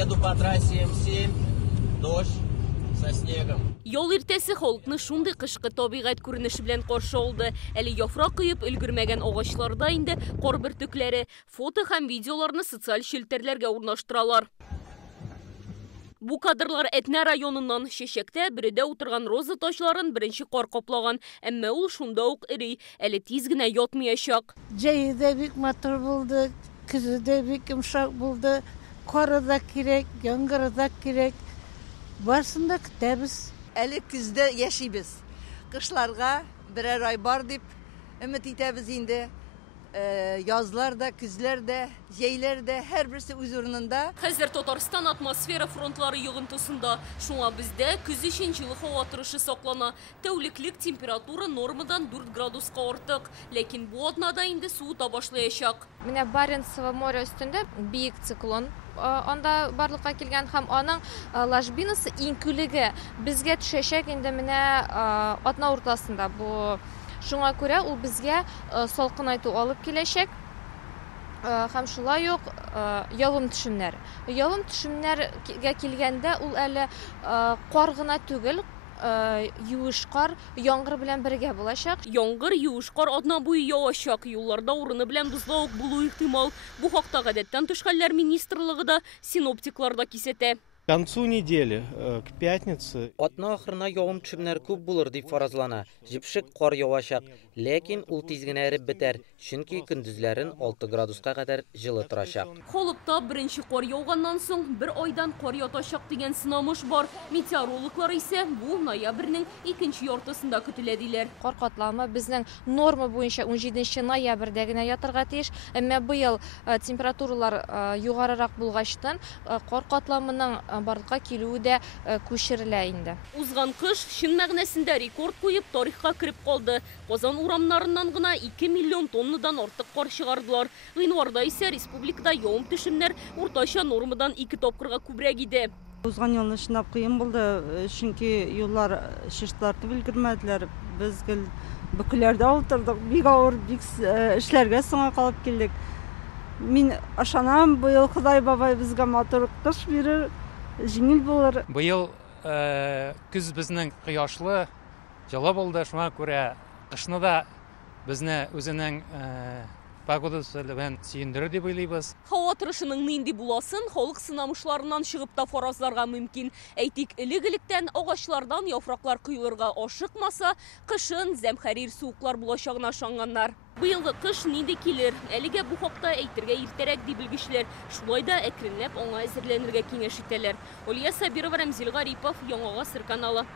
Еду по трассе М7, дождь со снегом. Yol irtesi халыкны шундый кышкы табигать күренеше белән каршы алды. Әле яфрак кыйып өлгермәгән агачларда инде кар бөртекләре, фото һәм видеоларны социаль челтәрләргә урнаштыралар. Бу кадрлар Әтнә районыннан Чәчәктә биредә утырган роза ташларын беренче кар каплаган, әмма ул шунда ук эри, әле тиз генә ятмаячак. Җәе дә бик матур булды, көзе дә бик йомшак булды, кары да кирәк, яңгыры да кирәк. Барсын да көтәбез. Әле көздә яшибез. Кышларга берәр ай бар дип өмет итәбез инде. Язлар да, күзләр дә, җәйләр дә һәр берсе үз урынында. Хәзер Татарстан атмосфера фронтлары йогынтысында. Шуңа бездә көз өчен җылы һава торышы саклана. Тәүлеклек температура нормадан 4 градуска артык. Ләкин бу атнада инде суыта башлаячак. Менә Баренцево море өстендә биек циклон анда барлыкка килгән һәм аның ложбинасы инкүлеге безгә төшәчәк инде менә атна уртасында. Бу шуңа күрә ул безгә салкынайту алып киләчәк. Һәм шулай ук явым төшемнәр. Явым төшемнәргә килгәндә ул әле кар гына түгел, юеш кар, яңгыр белән бергә булачак. Яңгыр, юеш кар атна буе явачак, юлларда урыны белән бозлавык булу ихтимал. Бу хакта гадәттән тыш хәлләр министрлыгы да, синоптиклар да кисәтә. К концу недели, к пятнице. Атна ахырына явым төшемнәр күп булыр дип фаразлана. Җипшек кар явачак, ләкин ул тиз генә эреп бетәр, чөнки көндезләрен 6 градуска кадәр җылы торачак. Халыкта беренче кар яуганнан соң бер айдан кар ятачак дигән сынамыш бар. Метеорологлар исә бу ноябрьнең 2нче яртысында көтелә диләр. Кар катламы безнең норма буенча 17 ноябрьдә генә ятырга тиеш, әмма быел температуралар югарырак булгачтан кар катламының барлыкка килүе дә күчерелә инде. Узган кыш чын мәгънәсендә рекорд куеп тарихка кирип калды. Казан урамнарыннан гына 2 миллион тоннадан артык кар чыгардылар. Гыйнварда исә республикада явым төшемнәр уртача нормадан 2 тапкырга күбрәк иде. Узган елны чынлап кыен булды, чөнки юллар чистартып өлгермәделәр. Без бүкләрдә утырдык, бик авыр, бик эшләргә соңга калып килдек. Мин ашанам, быел Ходай бабай безгә матур кыш бирер. Җиңел булыр. Быел көз безнең кояшлы, җылы булды, шуңа күрә кышны да безне үзенең погодасы белән сөендерер дип уйлыйбыз. Һава торышының нинди буласын халык сынамышларыннан чыгып та фаразларга мөмкин. Әйтик, элек-электән агачлардан яфраклар коелырга ашыкмаса, кышын зәмхәрир суыклар булачагына ышанганнар. Быелгы кыш нинди килер? Әлегә бу хакта әйтергә иртәрәк дип белгечләр. Шулай да әкренләп аңа әзерләнергә киңәш итәләр. Олия Сабирова, Рамзил Гарипов, Яңа Гасыр каналы.